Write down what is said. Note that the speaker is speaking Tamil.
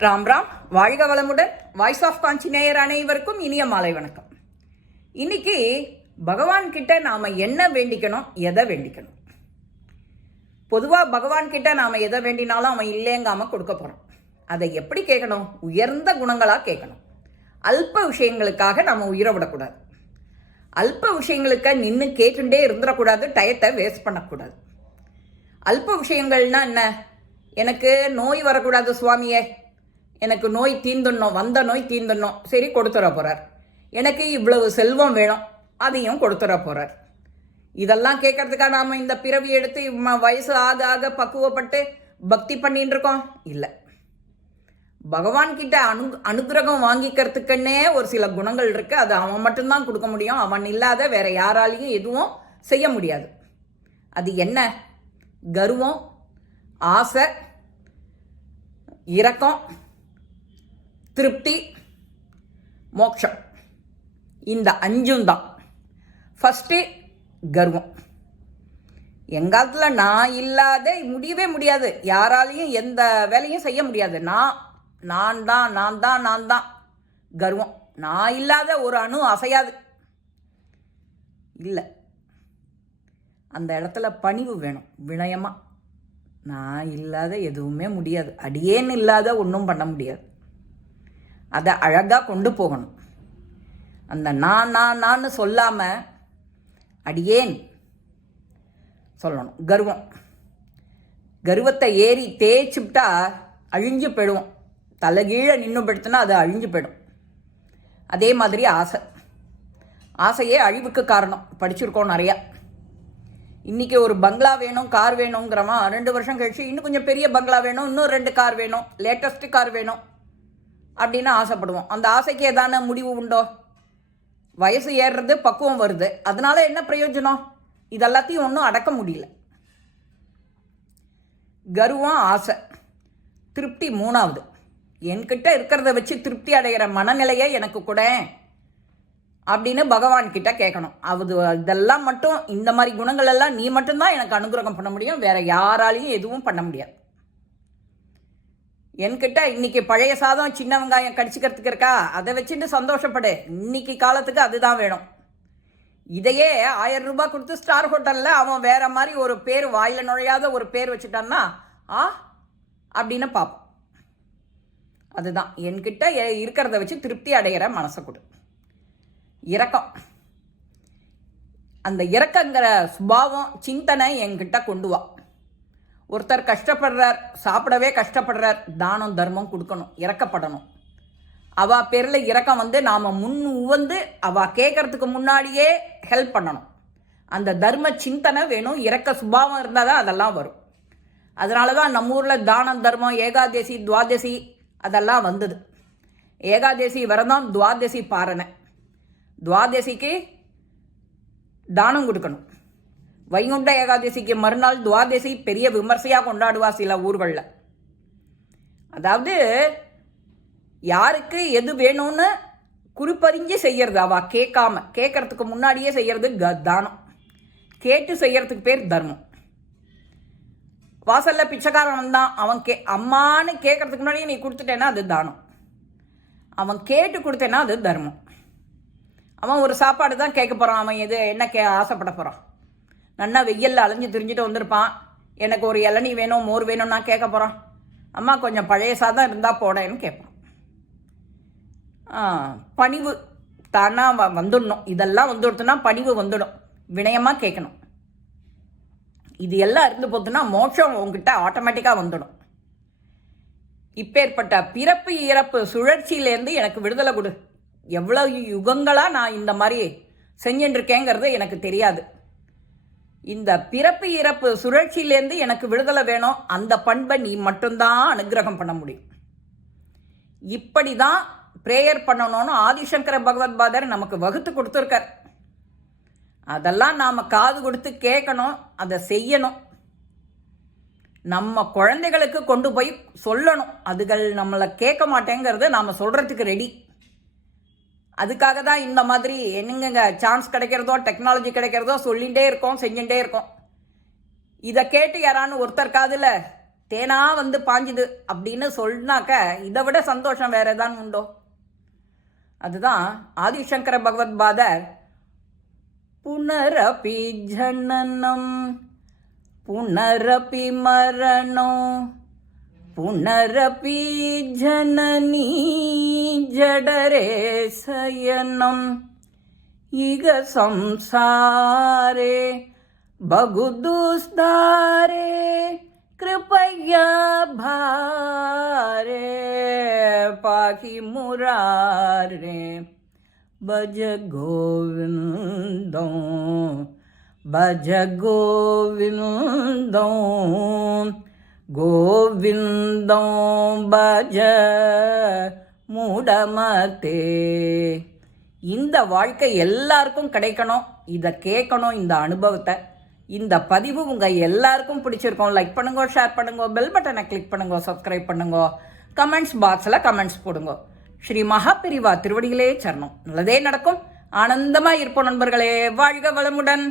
ராம் ராம். வாழ்க வளமுடன். வாய்ஸ் ஆஃப் காஞ்சி நேயர் அனைவருக்கும் இனிய மாலை வணக்கம். இன்னைக்கு பகவான் கிட்ட என்ன வேண்டிக்கணும் எதை வேண்டிக்கணும்? பொதுவாக பகவான் கிட்ட எதை வேண்டினாலும் அவன் இல்லைங்காமல் கொடுக்க போகிறோம் அதை எப்படி கேட்கணும்? உயர்ந்த குணங்களாக கேட்கணும். அல்ப விஷயங்களுக்காக நம்ம உயிரை விடக்கூடாது. அல்ப விஷயங்களுக்கு நின்று கேட்டுட்டே இருந்துடக்கூடாது டயத்தை வேஸ்ட் பண்ணக்கூடாது. அல்ப விஷயங்கள்னா என்ன? எனக்கு நோய் வரக்கூடாது சுவாமியே. எனக்கு நோய் தீந்துடணும் வந்த நோய் தீந்துடணும். சரி கொடுத்துட போகிறார் எனக்கு இவ்வளவு செல்வம் வேணும். அதையும் கொடுத்துட போகிறார் இதெல்லாம் கேட்கறதுக்காக நாம் இந்த பிறவி எடுத்து ம- வயசு ஆக ஆக பக்குவப்பட்டு பக்தி பண்ணிட்டு இருக்கோம்? இல்லை. பகவான்கிட்ட அனு அனுகிரகம் வாங்கிக்கிறதுக்குன்னே ஒரு சில குணங்கள் இருக்கு. அது அவன் மட்டும்தான் கொடுக்க முடியும். அவன் இல்லாத வேற யாராலையும் எதுவும் செய்ய முடியாது. அது என்ன? கர்வம் ஆசை இரக்கம். திருப்தி மோட்சம் இந்த அஞ்சும் தான். ஃபஸ்ட்டு கர்வம். எங்காலத்தில் நான் இல்லாத முடியவே முடியாது. யாராலையும் எந்த வேலையும் செய்ய முடியாது. நான் நான் தான் நான் தான் நான் தான். கர்வம். நான் இல்லாத ஒரு அணு அசையாது. இல்லை. அந்த இடத்துல பணிவு வேணும். வினயமாக நான் இல்லாத எதுவுமே முடியாது. அடியேன்னு இல்லாத ஒன்றும் பண்ண முடியாது. அதை அழகாக கொண்டு போகணும். அந்த நான் நான் நான் சொல்லாமல் அடியேன் சொல்லணும். கர்வம். கர்வத்தை ஏறி தேய்ச்சிவிட்டா அழிஞ்சு போயிடுவோம். தலைகீழ நின்று படுத்தினா அது அழிஞ்சு போயிடும். அதே மாதிரி ஆசை. ஆசையே அழிவுக்கு காரணம். படிச்சிருக்கோம் நிறையா. இன்றைக்கி ஒரு பங்களா வேணும் கார் வேணுங்கிறவன் ரெண்டு வருஷம் கழிச்சு இன்னும் கொஞ்சம் பெரிய பங்களா வேணும் இன்னும் ரெண்டு கார் வேணும் லேட்டஸ்ட்டு கார் வேணும். அப்படின்னு ஆசைப்படுவோம். அந்த ஆசைக்கு ஏதான முடிவு உண்டோ? வயசு ஏறுறது பக்குவம் வருது. அதனால என்ன பிரயோஜனம்? இதெல்லாத்தையும் ஒன்றும் அடக்க முடியல. கர்வம் ஆசை. திருப்தி மூணாவது. என்கிட்ட இருக்கிறத வச்சு திருப்தி அடைகிற மனநிலையை எனக்கு கூட அப்படின்னு பகவான் கிட்ட கேட்கணும். அது இதெல்லாம் மட்டும் இந்த மாதிரி குணங்கள் எல்லாம் நீ மட்டும்தான் எனக்கு அனுகிரகம் பண்ண முடியும். வேற யாராலையும் எதுவும் பண்ண முடியாது. என்கிட்ட இன்னைக்கு பழைய சாதம் சின்ன வெங்காயம் கடிச்சிக்கிறதுக்கு இருக்கா? அதை வச்சுட்டு சந்தோஷப்படு. இன்னைக்கு காலத்துக்கு அதுதான் வேணும். இதையே ஆயிரம் ரூபாய் கொடுத்து ஸ்டார் ஹோட்டலில் அவன் வேற மாதிரி ஒரு பேர் வாயில் நுழையாத ஒரு பேர் வச்சுட்டான்னா ஆ? அப்படின்னு பார்ப்போம். அதுதான். என்கிட்ட இருக்கிறத வச்சு திருப்தி அடைகிற மனசை கொடு. இறக்கம் அந்த இறக்கங்கிற சுபாவம் சிந்தனை என்கிட்ட கொண்டு வா. ஒருத்தர் கஷ்டப்படுறார் சாப்பிடவே கஷ்டப்படுறார் தானம் தர்மம் கொடுக்கணும் இறக்கப்படணும். அவள் பேரில் இறக்கம் வந்து நாம் முன் உவந்து அவள் கேட்கறதுக்கு முன்னாடியே ஹெல்ப் பண்ணணும். அந்த தர்ம சிந்தனை வேணும் இறக்க சுபாவம் இருந்தால் தான் அதெல்லாம் வரும். அதனால தான் நம்ம ஊரில் தானம் தர்மம் ஏகாதசி துவாதசி அதெல்லாம் வந்தது. ஏகாதசி வரதான் துவாதசி பாரணை. துவாதசிக்கு தானம் கொடுக்கணும். வைகுண்ட ஏகாதசிக்கு மறுநாள் துவாதசி பெரிய விமர்சையாக கொண்டாடுவா சில ஊர்களில். அதாவது யாருக்கு எது வேணும்னு குறிப்பறிஞ்சு செய்யறது அவா கேட்காம கேட்கறதுக்கு முன்னாடியே செய்யறது க தானம். கேட்டு செய்யறதுக்கு பேர் தர்மம். வாசல்ல பிச்சைக்காரன் வந்தான் அவன் கே அம்மான்னு கேட்கறதுக்கு முன்னாடியே நீ கொடுத்துட்டேன்னா அது தானம். அவன் கேட்டு கொடுத்தேன்னா அது தர்மம். அவன் ஒரு சாப்பாடு தான் கேட்க போகிறான் அவன் எது என்ன கே ஆசைப்பட போகிறான் நன்னா வெயில்ல அலைஞ்சு திரிஞ்சிட்டு வந்திருப்பான். எனக்கு ஒரு இளநீ வேணும் மோர் வேணும்னா கேட்க போகிறான் அம்மா கொஞ்சம் பழைய சாதம் இருந்தால் போடேன்னு கேட்பான். பணிவு தானாக வ வந்துடணும். இதெல்லாம் வந்துடுத்துனா பணிவு வந்துடும். வினயமாக கேட்கணும். இது எல்லாம் இருந்து போச்சுன்னா மோட்சம் உங்ககிட்ட ஆட்டோமேட்டிக்காக வந்துடும். இப்பேற்பட்ட பிறப்பு இறப்பு சுழற்சியிலேருந்து எனக்கு விடுதலை கொடு. எவ்வளோ யுகங்களாக நான் இந்த மாதிரி செஞ்சுட்டு இருக்கேங்கிறது எனக்கு தெரியாது. இந்த பிறப்பு இறப்பு சுழற்சியிலேருந்து எனக்கு விடுதலை வேணும். அந்த பண்பை நீ மட்டும்தான் அனுகிரகம் பண்ண முடியும். இப்படி தான் ப்ரேயர் பண்ணணும்னு ஆதிசங்கர பகவத்பாதர் நமக்கு வகுத்து கொடுத்துருக்கார். அதெல்லாம் நாம் காது கொடுத்து கேட்கணும் அதை செய்யணும். நம்ம குழந்தைகளுக்கு கொண்டு போய் சொல்லணும். அதுகள் நம்மளை கேட்க மாட்டேங்கிறத நாம் சொல்கிறதுக்கு ரெடி அதுக்காக தான் இந்த மாதிரி என்னங்க சான்ஸ் கிடைக்கிறதோ டெக்னாலஜி கிடைக்கிறதோ சொல்லிகிட்டே இருக்கோம் செஞ்சுட்டே இருக்கோம். இதை கேட்டு யாரான்னு ஒருத்தர் காதில் தேனா வந்து பாஞ்சுது அப்படின்னு சொன்னாக்க இதை விட சந்தோஷம் வேற ஏதாவது உண்டோ? அதுதான் ஆதிசங்கர பகவத் பாதர் புனரபி ஜனனம் புனரபி மரணம் புனரபி ஜனனி ജഡരേശയനം ഇക സംസാരേ ബഹുദുസ്താരേ कृपया भारे पाहि मुरारे भज गोविन्दो भज गोविन्दो गोविन्दो भज மூடமத்தே. இந்த வாழ்க்கை எல்லாருக்கும் கிடைக்கணும். இதை கேட்கணும் இந்த அனுபவத்தை. இந்த பதிவு உங்கள் எல்லாருக்கும் பிடிச்சிருக்கோம். லைக் பண்ணுங்க ஷேர் பண்ணுங்க பெல் பட்டனை கிளிக் பண்ணுங்க சப்ஸ்கிரைப் பண்ணுங்க. கமெண்ட்ஸ் பாக்ஸில் கமெண்ட்ஸ் போடுங்க. ஸ்ரீ மகாபிரிவா திருவடிகளே சரணம். நல்லதே நடக்கும். ஆனந்தமாக இருப்போம் நண்பர்களே. வாழ்க வளமுடன்.